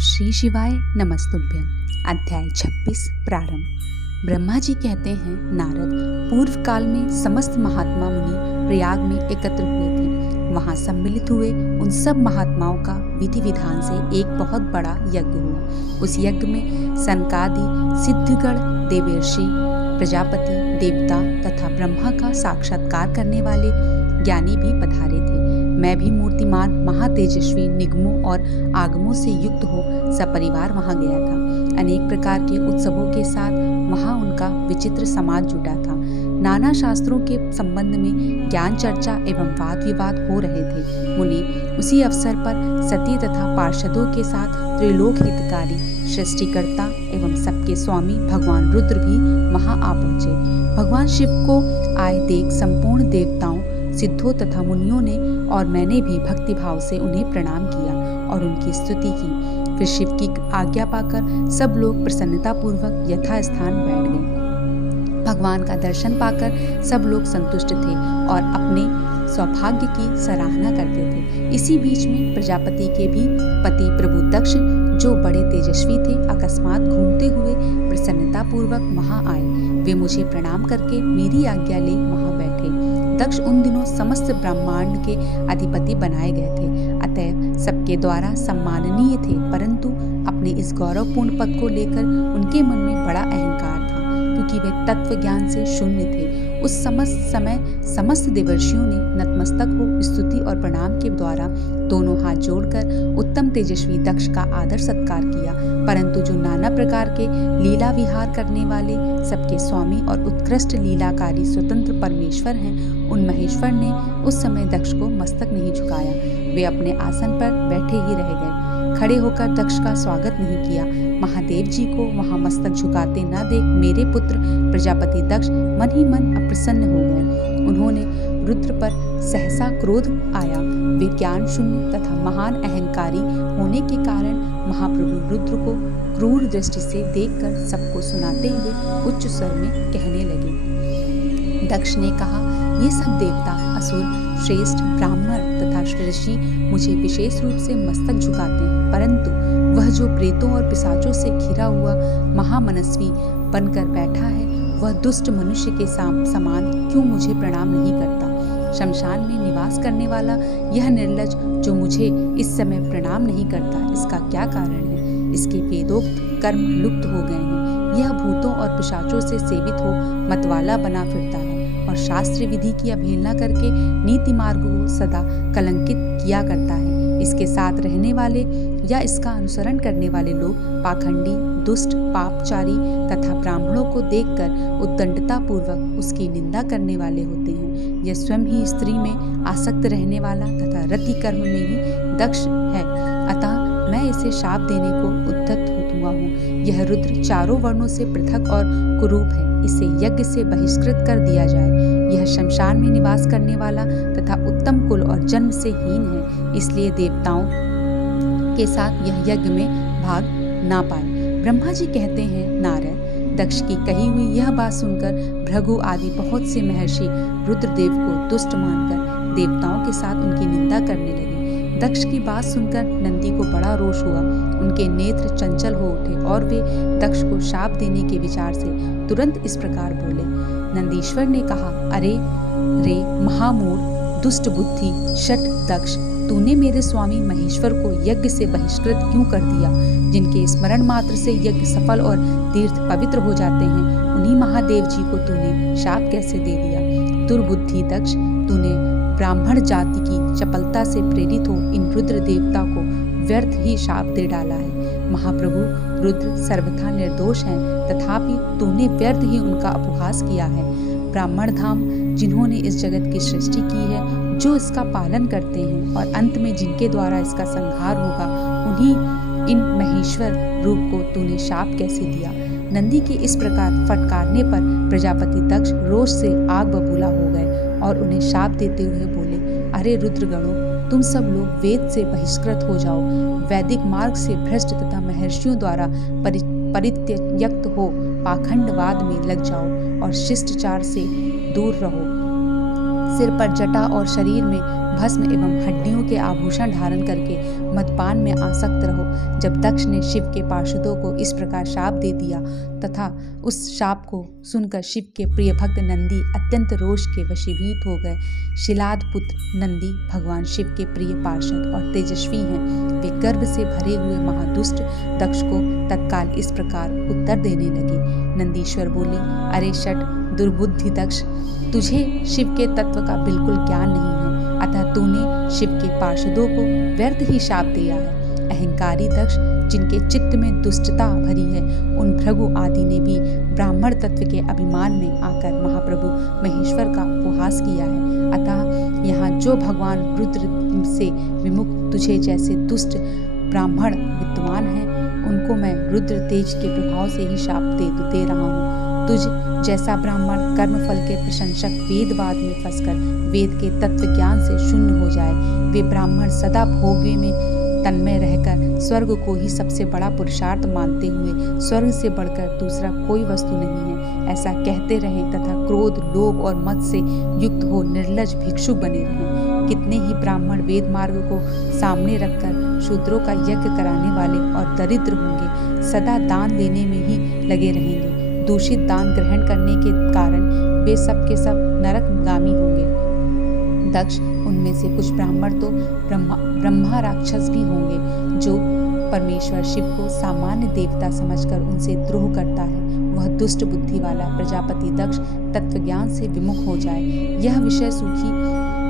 श्री शिवाय नमस्तुभ्यम। अध्याय 26 प्रारंभ। ब्रह्मा जी कहते हैं, नारद, पूर्व काल में समस्त महात्मा मुनि प्रयाग में एकत्र हुए थे। वहां सम्मिलित हुए उन सब महात्माओं का विधि विधान से एक बहुत बड़ा यज्ञ हुआ। उस यज्ञ में सनकादि सिद्धगण, देवर्षि, प्रजापति, देवता तथा ब्रह्मा का साक्षात्कार करने वाले ज्ञानी भी पधारे थे। मैं भी मूर्तिमान महातेजस्वी निगमों और आगमों से युक्त हो सपरिवार वहां गया था। अनेक प्रकार के उत्सवों के साथ वहां उनका विचित्र समाज जुटा था। नाना शास्त्रों के संबंध में ज्ञान चर्चा एवं वाद विवाद हो रहे थे। मुनि उसी अवसर पर सती तथा पार्षदों के साथ त्रिलोक हितकारी सृष्टिकर्ता एवं सबके स्वामी भगवान रुद्र भी वहां आ पहुंचे। भगवान शिव को आए देख संपूर्ण देवताओं, सिद्धों तथा मुनियों ने और मैंने भी भक्ति भाव से उन्हें प्रणाम किया और उनकी स्तुति की। फिर शिव की आज्ञा पाकर सब लोग प्रसन्नता पूर्वक यथास्थान बैठ गए। भगवान का दर्शन पाकर सब लोग संतुष्ट थे और अपने सौभाग्य की सराहना करते थे। इसी बीच में प्रजापति के भी पति प्रभु दक्ष, जो बड़े तेजस्वी थे, अकस्मात घूमते हुए प्रसन्नता पूर्वक वहां आए। वे मुझे प्रणाम करके मेरी आज्ञा ले वहां बैठे। दक्ष उन दिनों समस्त ब्रह्मांड के अधिपति बनाए गए थे, अतएव सबके द्वारा सम्माननीय थे, परंतु अपने इस गौरवपूर्ण पद को लेकर उनके मन में बड़ा अहंकार था, क्योंकि वे तत्व ज्ञान से शून्य थे। उस समय समस्त देवर्षियों ने नतमस्तक हो स्तुति और प्रणाम के द्वारा दोनों हाथ जोड़कर उत्तम तेजस्वी दक्ष का आदर सत्कार किया। परंतु जो नाना प्रकार के लीला विहार करने वाले सबके स्वामी और उत्कृष्ट लीलाकारी स्वतंत्र परमेश्वर हैं, उन महेश्वर ने उस समय दक्ष को मस्तक नहीं झुकाया। वे अपने आसन पर बैठे ही रह गए। खड़े होकर दक्ष का स्वागत नहीं किया। महादेव जी को वहां मस्तक झुकाते न देख मेरे पुत्र प्रजापति दक्ष मन ही मन अप्रसन्न हो गए। उन्होंने रुद्र पर सहसा क्रोध आया। वे ज्ञान शून्य तथा महान अहंकारी होने के कारण महाप्रभु रुद्र को क्रूर दृष्टि से देखकर सबको सुनाते हुए उच्च स्वर में कहने लगे। दक्ष ने कहा, ये सब देवता, असुर, श्रेष्ठ, ब्राह्मण तथा ऋषि मुझे विशेष रूप से मस्तक झुकाते हैं, परंतु वह जो प्रेतों और पिशाचों से घिरा हुआ महामनस्वी बनकर बैठा है, वह दुष्ट मनुष्य के समान क्यों मुझे प्रणाम नहीं करता? शमशान में निवास करने वाला यह निर्लज जो मुझे इस समय प्रणाम नहीं करता, इसका क्या कारण है? इसके वेदोक्त कर्म लुप्त हो गए हैं। यह भूतों और पिशाचों से सेवित हो मतवाला बना फिरता है और शास्त्र विधि की अवहेलना करके नीति मार्ग को सदा कलंकित किया करता है। इसके साथ रहने वाले या इसका अनुसरण करने वाले लोग पाखंडी, दुष्ट, पापचारी तथा ब्राह्मणों को देखकर उद्दंडता पूर्वक उसकी निंदा करने वाले होते हैं। यह स्वयं ही स्त्री में आसक्त रहने वाला तथा रति कर्म में ही दक्ष है, अतः मैं इसे शाप देने को उद्यत हुआ हूँ। यह रुद्र चारों वर्णों से पृथक और कुरूप है, इसे यज्ञ से बहिष्कृत कर दिया जाए। यह शमशान में निवास करने वाला तथा उत्तम कुल और जन्म से हीन है, इसलिए देवताओं के साथ यह यज्ञ में भाग ना पाए। ब्रह्मा जी कहते हैं, नारद, दक्ष की कही हुई यह बात सुनकर भृगु आदि बहुत से महर्षि रुद्रदेव को दुष्ट मानकर देवताओं के साथ उनकी निंदा करने लगे। दक्ष की बात सुनकर नंदी को बड़ा रोष हुआ। उनके नेत्र चंचल हो उठे और वे दक्ष को शाप देने के विचार से तुरंत इस प्रकार बोले। नंदीश्वर ने कहा, अरे रे महामूढ़, दुष्ट बुद्धि, शठ दक्ष, तूने मेरे स्वामी महेश्वर को यज्ञ से बहिष्कृत क्यों कर दिया? जिनके स्मरण मात्र से यज्ञ सफल और तीर्थ पवित्र हो जाते हैं, उन्हीं महादेव जी को तूने शाप कैसे दे दिया? दुर्बुद्धि दक्ष, तूने ब्राह्मण जाति की चपलता से प्रेरित हो इन रुद्र देवता को व्यर्थ ही शाप दे डाला है। महाप्रभु रुद्र सर्वथा निर्दोष हैं, तथापि तूने व्यर्थ ही उनका अपहास किया है। ब्राह्मण धाम, जिन्होंने इस जगत की सृष्टि की है, जो इसका पालन करते हैं और अंत में जिनके द्वारा इसका संहार होगा, उन्हीं इन महेश्वर रूप को तूने शाप कैसे दिया? नंदी के इस प्रकार फटकारने पर प्रजापति दक्ष रोष से आग बबूला हो गए और उन्हें शाप देते हुए बोले, अरे रुद्रगणों, तुम सब लोग वेद से बहिष्कृत हो जाओ, वैदिक मार्ग से भ्रष्ट तथा महर्षियों द्वारा परित्यक्त हो पाखंडवाद में लग जाओ और शिष्टाचार से दूर रहो। सिर पर जटा और शरीर में भस्म एवं हड्डियों के आभूषण धारण करके मदपान में आसक्त रहो। जब दक्ष ने शिव के पार्षदों को इस प्रकार शाप दे दिया तथा उस शाप को सुनकर शिव के प्रिय भक्त नंदी अत्यंत रोष के वशीभूत हो गए। शिलाद पुत्र नंदी भगवान शिव के प्रिय पार्षद और तेजस्वी हैं। वे गर्व से भरे हुए महादुष्ट दक्ष को तत्काल इस प्रकार उत्तर देने लगे। नंदीश्वर बोले, अरे षट दुर्बुद्धि दक्ष, तुझे शिव के तत्व का बिल्कुल ज्ञान नहीं है, अतः तूने शिव के पार्षदों को व्यर्थ ही शाप दिया है। अहंकारी दक्ष, जिनके चित्त में दुष्टता भरी है, उन भृगु आदि ने भी ब्राह्मण तत्व के अभिमान में आकर महाप्रभु महेश्वर का उपहास किया है। अतः यहाँ जो भगवान रुद्र से विमुख तुझे जैसे दुष्ट ब्राह्मण विद्वान हैं, उनको मैं रुद्र तेज के प्रभाव से ही शाप दे रहा हूँ। तुझ जैसा ब्राह्मण कर्मफल के प्रशंसक वेदवाद में फंसकर वेद के तत्व ज्ञान से शून्य हो जाए। वे ब्राह्मण सदा भोगे में तन्मय रहकर स्वर्ग को ही सबसे बड़ा पुरुषार्थ मानते हुए स्वर्ग से बढ़कर दूसरा कोई वस्तु नहीं है, ऐसा कहते रहें तथा क्रोध, लोभ और मद से युक्त हो निर्लज भिक्षु बने रहें। कितने ही ब्राह्मण वेद मार्ग को सामने रखकर शूद्रों का यज्ञ कराने वाले और दरिद्र होंगे, सदा दान देने में ही लगे रहेंगे। दूषित दान ग्रहण करने के कारण वे सब के सब नरकगामी होंगे। दक्ष, उनमें से कुछ ब्राह्मण तो ब्रह्मा राक्षस भी होंगे, जो परमेश्वर शिव को सामान्य देवता समझकर उनसे द्रोह करता है। वह दुष्ट बुद्धि वाला प्रजापति दक्ष तत्वज्ञान से विमुख हो जाए। यह विषय सुखी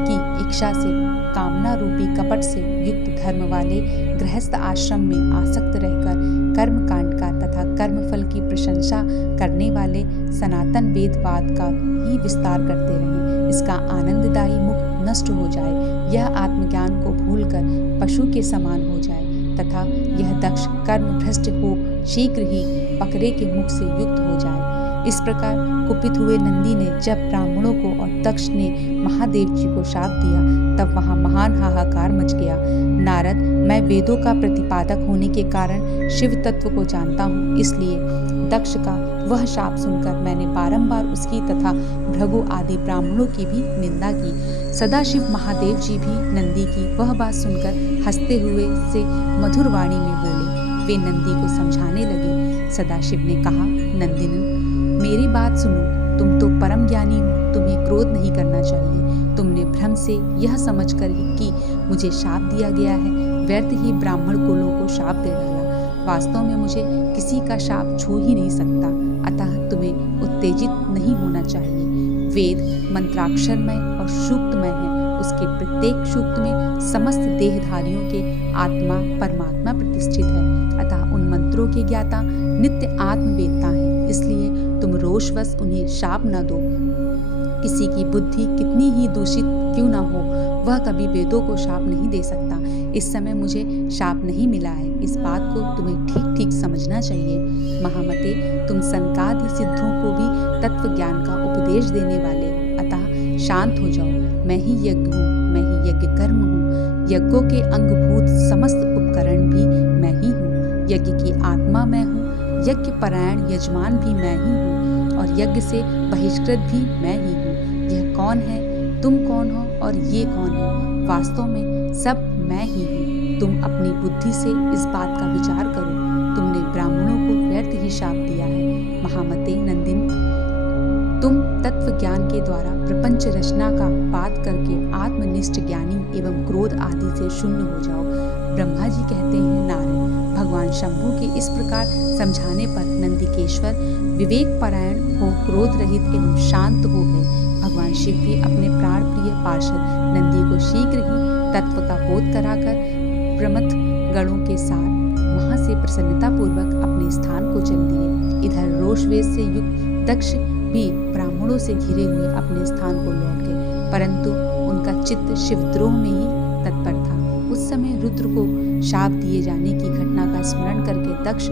की इच्छा से, कामना रूपी कपट से युक्त धर्म वाले गृहस्थ आश्रम में आसक्त रहकर कर्म कांड का तथा कर्मफल की प्रशंसा करने वाले सनातन वेदवाद का ही विस्तार करते रहें। इसका आनंददायी मुख नष्ट हो जाए, यह आत्मज्ञान को भूलकर पशु के समान हो जाए तथा यह दक्ष कर्म भ्रष्ट हो शीघ्र ही बकरे के मुख से युक्त हो जाए। इस प्रकार कुपित हुए नंदी ने जब ब्राह्मणों को और दक्ष ने महादेव जी को शाप दिया, तब वहां महान हाहाकार मच गया। नारद, मैं वेदों का प्रतिपादक होने के कारण शिव तत्व को जानता हूँ, इसलिए दक्ष का वह शाप सुनकर मैंने बारंबार उसकी तथा भृगु आदि ब्राह्मणों की भी निंदा की। सदाशिव महादेव जी भी नंदी की वह बात सुनकर हंसते हुए से मधुर वाणी में बोले। वे नंदी को समझाने लगे। सदाशिव ने कहा, नंदिनन, मेरी बात सुनो, तुम तो परम ज्ञानी हो, तुम्हें क्रोध नहीं करना चाहिए। तुमने भ्रम से यह समझकर कि मुझे शाप दिया गया है, व्यर्थ ही ब्राह्मण कुलों को शाप दे डाला। वास्तव में मुझे किसी का शाप छू ही नहीं सकता, अतः तुम्हें उत्तेजित नहीं होना चाहिए। वेद मंत्राक्षरमय और सूक्तमय है, उसके प्रत्येक सूक्त में समस्त देहधारियों के आत्मा परमात्मा प्रतिष्ठित है, अतः उन मंत्रों के ज्ञाता नित्य आत्मवेदता है। इसलिए तुम रोषवश उन्हें शाप न दो। किसी की बुद्धि कितनी ही दूषित क्यों न हो, वह कभी वेदों को शाप नहीं दे सकता। इस समय मुझे शाप नहीं मिला है, इस बात को तुम्हें ठीक ठीक समझना चाहिए। महामते, तुम सनकादि सिद्धों को भी तत्व ज्ञान का उपदेश देने वाले हो, अतः शांत हो जाओ। मैं ही यज्ञ हूँ, मैं ही यज्ञ कर्म हूँ। यज्ञों के अंगभूत समस्त उपकरण भी मैं ही हूँ। यज्ञ की आत्मा मैं हूँ, यज्ञ परायण यजमान भी मैं ही हूँ और यज्ञ से बहिष्कृत भी मैं ही हूँ। यह कौन है, तुम कौन हो और ये कौन है? वास्तव में सब मैं ही हूँ। तुम अपनी बुद्धि से इस बात का विचार करो। तुमने ब्राह्मणों को व्यर्थ ही शाप दिया है। महामते नंदिन, तुम तत्व ज्ञान के द्वारा प्रपंच रचना का पात करके आत्मनिष्ठ ज्ञानी एवं क्रोध आदि से शून्य हो जाओ। ब्रह्मा जी कहते हैं, नारद, भगवान शंभु के इस प्रकार समझाने पर नंदिकेश्वर विवेक परायण हो क्रोध रहित एवं शांत हो गए। भगवान शिव भी अपने प्राण प्रिय पार्षद नंदी को शीघ्र ही तत्व का बोध कराकर प्रमथ गणों के साथ वहां से प्रसन्नता पूर्वक अपने स्थान को चल दिए। इधर रोषवेश से युक्त दक्ष भी ब्राह्मणों से घिरे हुए अपने स्थान को लौट गए, परंतु उनका चित्त शिवद्रोह में ही तत्पर था। उस समय रुद्र को शाप दिए जाने की घटना का स्मरण करके दक्ष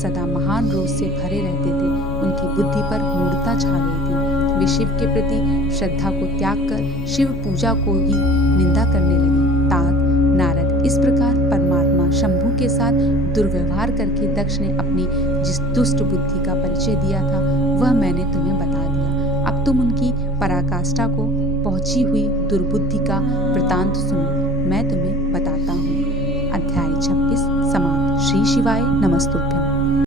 सदा महान रोष से भरे रहते थे। उनकी बुद्धि पर मूढ़ता छा गई थी। वे शिव के प्रति श्रद्धा को त्याग कर शिव पूजा को ही निंदा करने लगे। तात नारद, इस प्रकार परमात्मा शंभु के साथ दुर्व्यवहार करके दक्ष ने अपनी जिस दुष्ट बुद्धि का परिचय दिया था, वह मैंने तुम्हें बता दिया। अब तुम उनकी पराकाष्ठा को पहुंची हुई दुर्बुद्धि का वृतांत सुनो, मैं तुम्हें बताता हूँ। अध्याय 26 समाप्त। श्री शिवाय नमस्तुभ्यम।